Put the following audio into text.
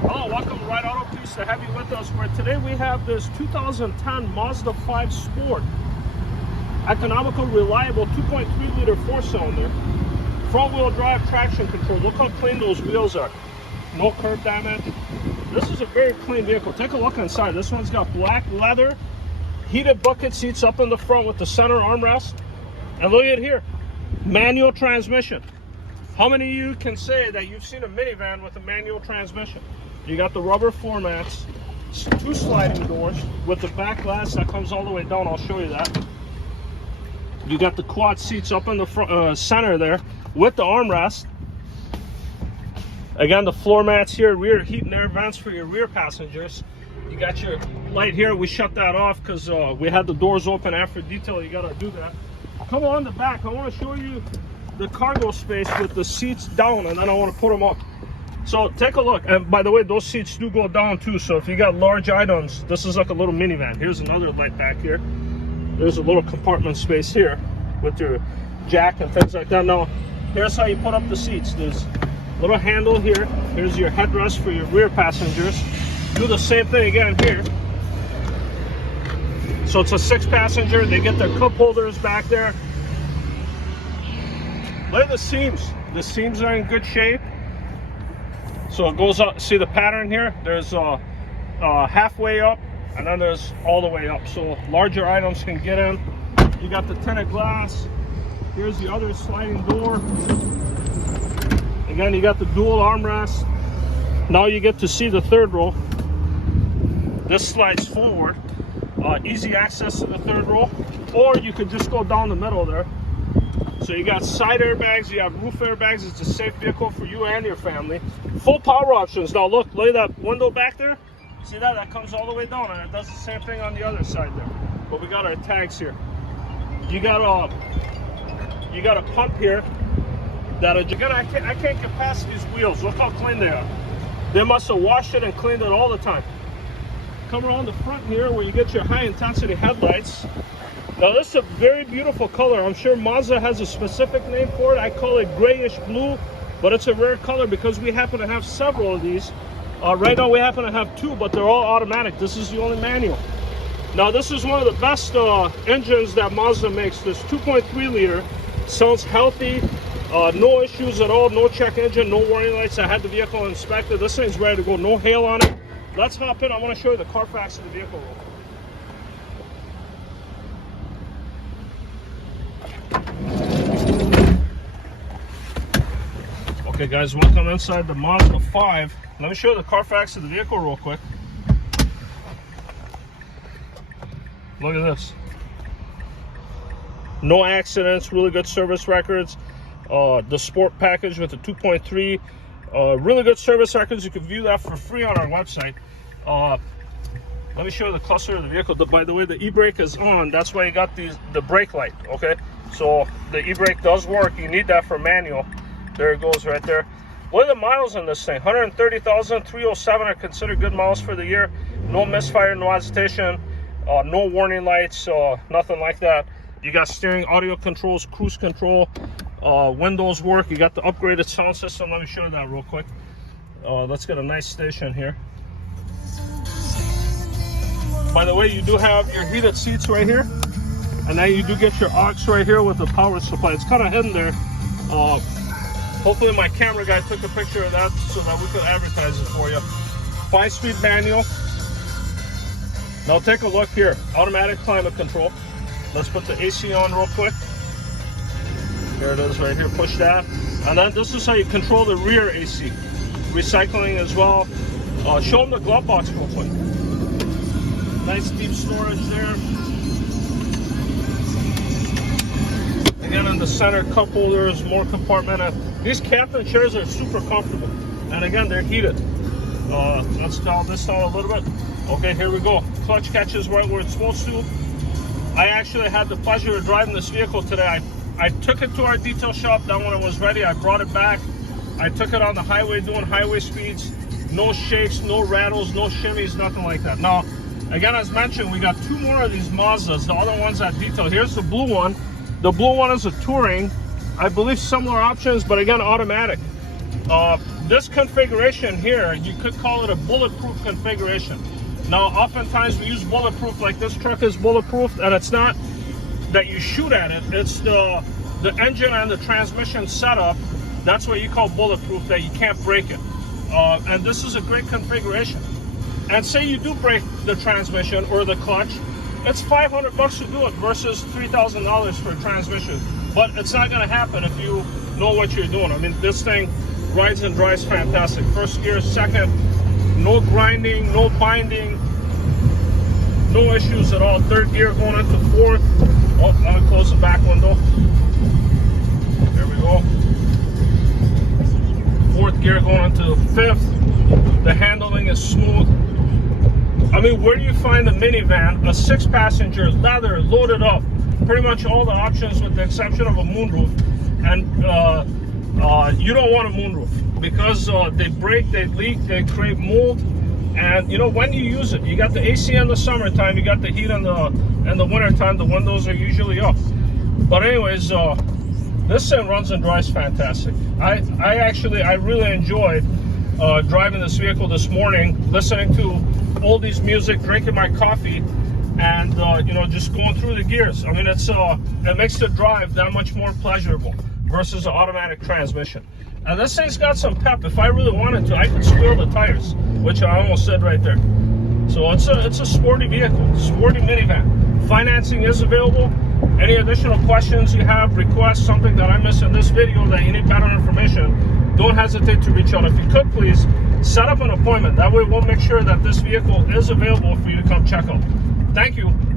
Hello, welcome to Ride Auto. Pleased to have you with us. Where today we have this 2010 Mazda 5 Sport. Economical, reliable 2.3 liter 4-cylinder. Front wheel drive traction control. Look how clean those wheels are. No curb damage. This is a very clean vehicle. Take a look inside. This one's got black leather, heated bucket seats up in the front with the center armrest. And look at here, manual transmission. How many of you can say that you've seen a minivan with a manual transmission? You got the rubber floor mats, 2 sliding doors with the back glass that comes all the way down. I'll show you that. You got the quad seats up in the front, center there with the armrest. Again, the floor mats here, rear heat and air vents for your rear passengers. You got your light here. We shut that off because we had the doors open. After detail, you got to do that. Come on the back. I want to show you the cargo space with the seats down, and then I want to put them up. So take a look. And by the way, those seats do go down too. So if you got large items, this is like a little minivan. Here's another light back here. There's a little compartment space here with your jack and things like that. Now, here's how you put up the seats. There's a little handle here. Here's your headrest for your rear passengers. Do the same thing again here. So it's a 6-passenger. They get their cup holders back there. Look at the seams. The seams are in good shape. So it goes up. See the pattern here? There's halfway up, and then there's all the way up. So larger items can get in. You got the tinted glass. Here's the other sliding door. Again, you got the dual armrest. Now you get to see the third row. This slides forward. Easy access to the third row. Or you could just go down the middle there. So you got side airbags, you have roof airbags. It's a safe vehicle for you and your family. Full power options. Now look at that window back there. See that? That comes all the way down, and it does the same thing on the other side there. But we got our tags here. You got a pump here that again, I can't get past these wheels. Look how clean they are. They must have washed it and cleaned it all the time. Come around the front here where you get your high intensity headlights. Now this is a very beautiful color. I'm sure Mazda has a specific name for it. I call it grayish blue, but it's a rare color because we happen to have several of these. Right now we happen to have 2, but they're all automatic. This is the only manual. Now this is one of the best engines that Mazda makes. This 2.3 liter sounds healthy, no issues at all, no check engine, no warning lights. I had the vehicle inspected. This thing's ready to go, no hail on it. Let's hop in. I want to show you the Carfax of the vehicle real quick. Okay guys, welcome inside the Mazda 5. Let me show you the Carfax of the vehicle real quick. Look at this. No accidents, really good service records. The sport package with the 2.3, really good service records. You can view that for free on our website. Let me show you the cluster of the vehicle. By the way, the e-brake is on. That's why you got the brake light, okay? So the e-brake does work. You need that for manual. There it goes right there. What are the miles on this thing? 130,307 are considered good miles for the year. No misfire, no agitation, no warning lights, nothing like that. You got steering, audio controls, cruise control, windows work. You got the upgraded sound system. Let me show you that real quick. Let's get a nice station here. By the way, you do have your heated seats right here. And then you do get your aux right here with the power supply. It's kind of hidden there. Hopefully my camera guy took a picture of that so that we could advertise it for you. 5-speed manual. Now take a look here. Automatic climate control. Let's put the AC on real quick. There it is right here. Push that. And then this is how you control the rear AC. Recycling as well. Show them the glove box real quick. Nice deep storage there. Again, in the center, cup holders, more compartment. These captain chairs are super comfortable. And again, they're heated. Let's dial this down a little bit. Okay, here we go. Clutch catches right where it's supposed to. I actually had the pleasure of driving this vehicle today. I took it to our detail shop. Then when it was ready, I brought it back. I took it on the highway doing highway speeds. No shakes, no rattles, no shimmies, nothing like that. Now, again, as mentioned, we got 2 more of these Mazdas. The other ones at detail. Here's the blue one. The blue one is a touring. I believe similar options, but again, automatic. this configuration here, you could call it a bulletproof configuration. Now, oftentimes we use bulletproof, like this truck is bulletproof, and it's not that you shoot at it, it's the engine and the transmission setup. That's what you call bulletproof, that you can't break it. And this is a great configuration. And say you do break the transmission or the clutch, it's $500 to do it versus $3,000 for a transmission. But it's not going to happen if you know what you're doing. I mean, this thing rides and drives fantastic. First gear, second, no grinding, no binding, no issues at all. Third gear going into fourth. Oh, I'm going to close the back window. There we go. Fourth gear going into fifth. The handling is smooth. I mean, where do you find a minivan, a 6-passenger, leather, loaded up, pretty much all the options with the exception of a moonroof, and you don't want a moonroof because they break, they leak, they create mold, and you know, when you use it, you got the AC in the summertime, you got the heat in the wintertime, the windows are usually up. But anyways, this thing runs and drives fantastic. I really enjoyed driving this vehicle this morning, listening to oldies music, drinking my coffee, and you know, just going through the gears. I mean, it makes the drive that much more pleasurable versus an automatic transmission. And this thing's got some pep. If I really wanted to, I could squeal the tires, which I almost said right there. So it's a sporty vehicle, sporty minivan. Financing is available. Any additional questions you have, requests, something that I missed in this video that you need better information, don't hesitate to reach out. If you could, please set up an appointment. That way we'll make sure that this vehicle is available for you to come check out. Thank you.